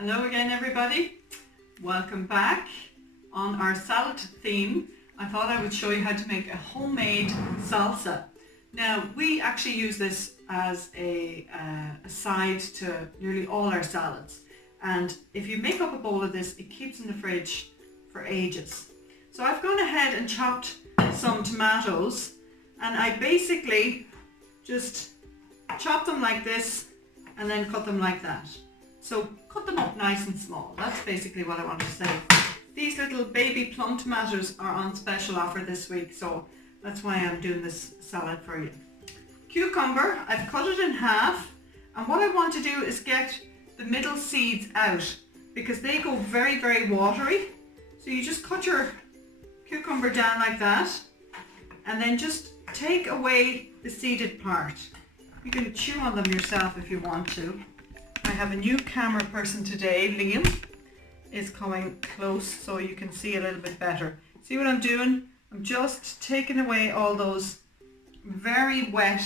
Hello again, everybody. Welcome back. On our salad theme, I thought I would show you how to make a homemade salsa. Now, we actually use this as a side to nearly all our salads. And if you make up a bowl of this, it keeps in the fridge for ages. So I've gone ahead and chopped some tomatoes, and I basically just chop them like this and then cut them like that. So cut them up nice and small. That's basically what I want to say. These little baby plum tomatoes are on special offer this week, so that's why I'm doing this salad for you. Cucumber, I've cut it in half, and what I want to do is get the middle seeds out because they go very, very watery. So you just cut your cucumber down like that and then just take away the seeded part. You can chew on them yourself if you want to. I have a new camera person today. Liam is coming close so you can see a little bit better. See what I'm doing? I'm just taking away all those very wet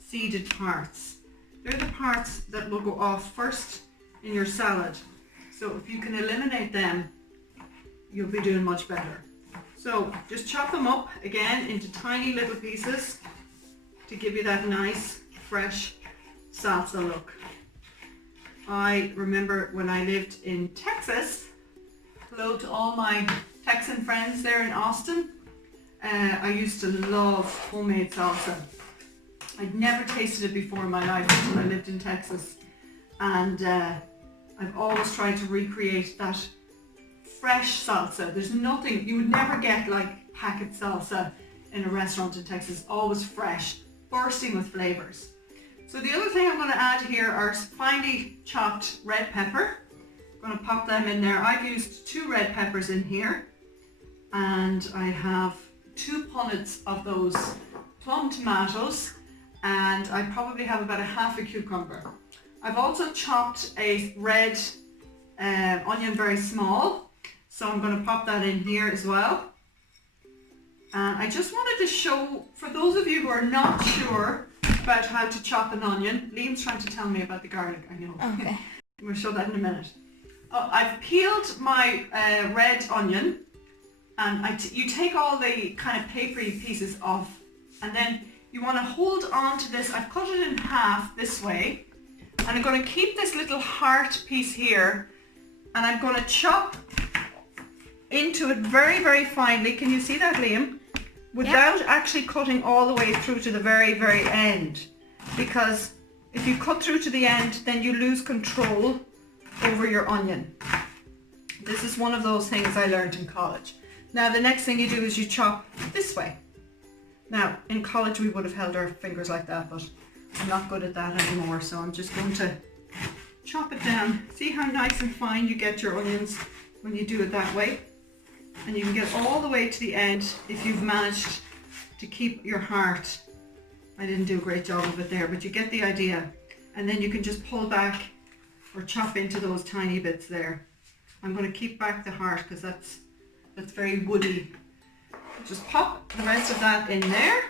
seeded parts. They're the parts that will go off first in your salad. So if you can eliminate them, you'll be doing much better. So just chop them up again into tiny little pieces to give you that nice fresh salsa look. I remember when I lived in Texas, hello to all my Texan friends there in Austin, I used to love homemade salsa. I'd never tasted it before in my life until I lived in Texas, and I've always tried to recreate that fresh salsa. There's nothing, you would never get like packet salsa in a restaurant in Texas, always fresh, bursting with flavors. So the other thing I'm going to add here are finely chopped red pepper. I'm going to pop them in there. I've used 2 red peppers in here, and I have 2 punnets of those plum tomatoes, and I probably have about a half a cucumber. I've also chopped a red onion very small, so I'm going to pop that in here as well. And I just wanted to show, for those of you who are not sure about how to chop an onion, Liam's trying to tell me about the garlic, I know. Okay. I'm going to show that in a minute. I've peeled my red onion, and you take all the kind of papery pieces off, and then you want to hold on to this. I've cut it in half this way, and I'm going to keep this little heart piece here, and I'm going to chop into it very, very finely. Can you see that, Liam? Without actually cutting all the way through to the very, very end. Because if you cut through to the end, then you lose control over your onion. This is one of those things I learned in college. Now the next thing you do is you chop this way. Now in college we would have held our fingers like that, but I'm not good at that anymore, so I'm just going to chop it down. See how nice and fine you get your onions when you do it that way? And you can get all the way to the end if you've managed to keep your heart. I didn't do a great job of it there, but you get the idea. And then you can just pull back or chop into those tiny bits there. I'm going to keep back the heart because that's very woody. Just pop the rest of that in there.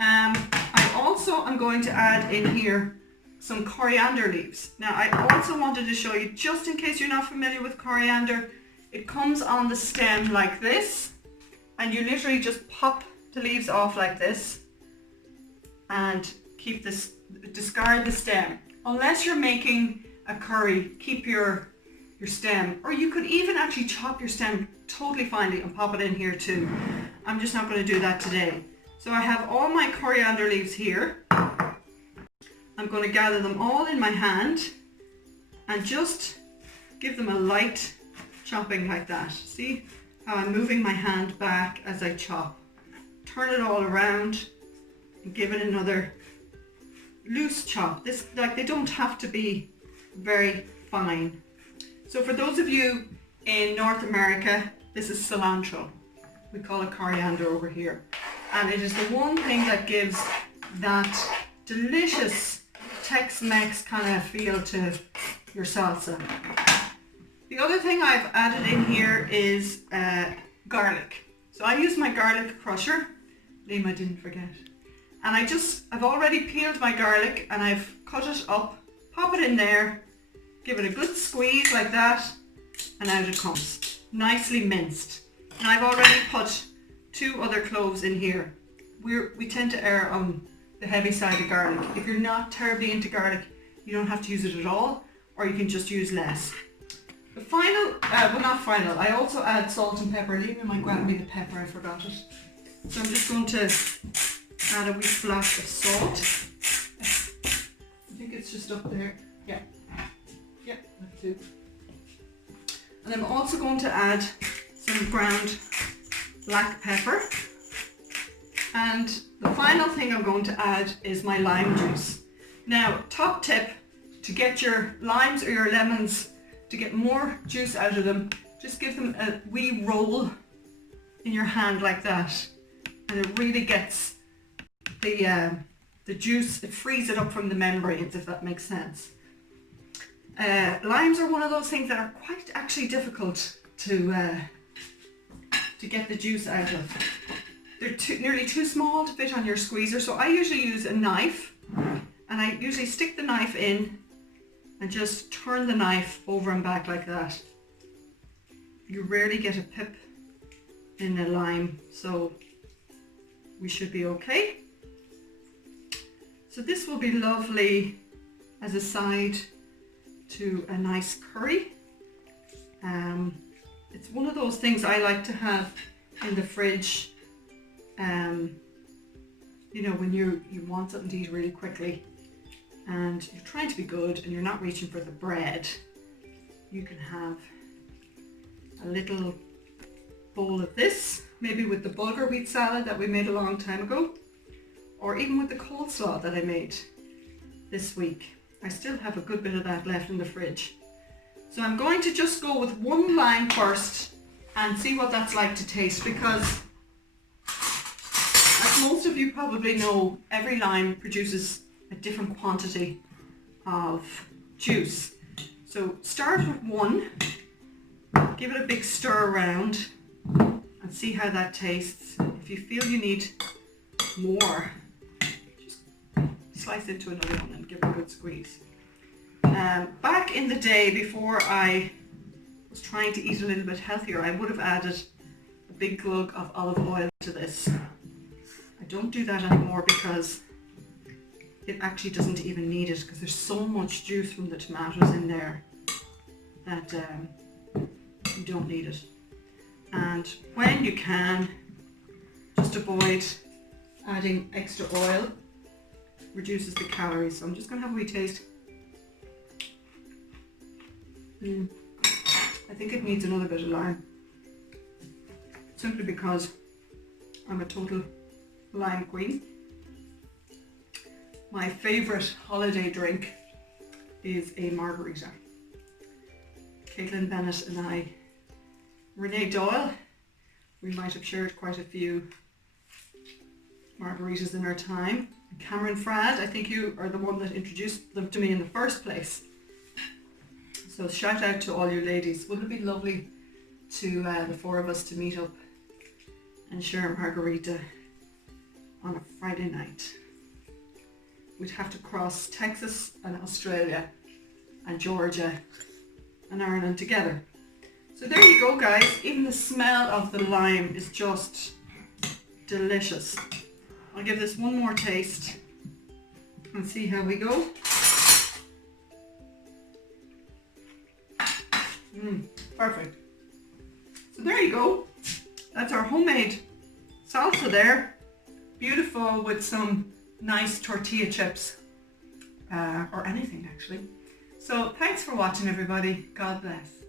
I also am going to add in here some coriander leaves. Now I also wanted to show you, just in case you're not familiar with coriander, it comes on the stem like this, and you literally just pop the leaves off like this and keep this, discard the stem. Unless you're making a curry, keep your stem, or you could even actually chop your stem totally finely and pop it in here too. I'm just not going to do that today. So I have all my coriander leaves here. I'm going to gather them all in my hand and just give them a light chopping like that. See how I'm moving my hand back as I chop. Turn it all around and give it another loose chop. This, like, they don't have to be very fine. So for those of you in North America, this is cilantro. We call it coriander over here. And it is the one thing that gives that delicious Tex-Mex kind of feel to your salsa. The other thing I've added in here is garlic. So I use my garlic crusher. Liam, I didn't forget. And I've already peeled my garlic and I've cut it up, pop it in there, Give it a good squeeze like that, and out it comes, nicely minced. And I've already put 2 other cloves in here. We tend to err on the heavy side of garlic. If you're not terribly into garlic, you don't have to use it at all, or you can just use less. The final, well not final, I also add salt and pepper. Lena might grab me the pepper, I forgot it. So I'm just going to add a wee splash of salt. I think it's just up there. Yeah, that too. And I'm also going to add some ground black pepper. And the final thing I'm going to add is my lime juice. Now, top tip, to get your limes or your lemons, to get more juice out of them, just give them a wee roll in your hand like that. And it really gets the juice, it frees it up from the membranes, if that makes sense. Limes are one of those things that are quite actually difficult to get the juice out of. They're nearly too small to fit on your squeezer, so I usually use a knife, and I usually stick the knife in and just turn the knife over and back like that. You rarely get a pip in a lime, so we should be okay. So this will be lovely as a side to a nice curry. It's one of those things I like to have in the fridge. You know, when you want something to eat really quickly and you're trying to be good and you're not reaching for the bread, you can have a little bowl of this, maybe with the bulgur wheat salad that we made a long time ago, or even with the coleslaw that I made this week. I still have a good bit of that left in the fridge. So I'm going to just go with 1 lime first and see what that's like to taste, because as most of you probably know, every lime produces a different quantity of juice. So start with 1, give it a big stir around and see how that tastes. If you feel you need more, just slice into another one and give it a good squeeze. Back in the day, before I was trying to eat a little bit healthier, I would have added a big glug of olive oil to this. I don't do that anymore because it actually doesn't even need it, because there's so much juice from the tomatoes in there that you don't need it. And when you can, just avoid adding extra oil, reduces the calories. So I'm just going to have a wee taste. I think it needs another bit of lime, simply because I'm a total lime queen. My favourite holiday drink is a margarita. Caitlin Bennett and I, Renee Doyle, we might have shared quite a few margaritas in our time. Cameron Frad, I think you are the one that introduced them to me in the first place. So shout out to all you ladies. Wouldn't it be lovely to the 4 of us to meet up and share a margarita on a Friday night? We'd have to cross Texas and Australia and Georgia and Ireland together. So there you go, guys. Even the smell of the lime is just delicious. I'll give this one more taste and see how we go. Perfect. So there you go. That's our homemade salsa there. Beautiful, with some nice tortilla chips, or anything actually. So thanks for watching, everybody. God bless.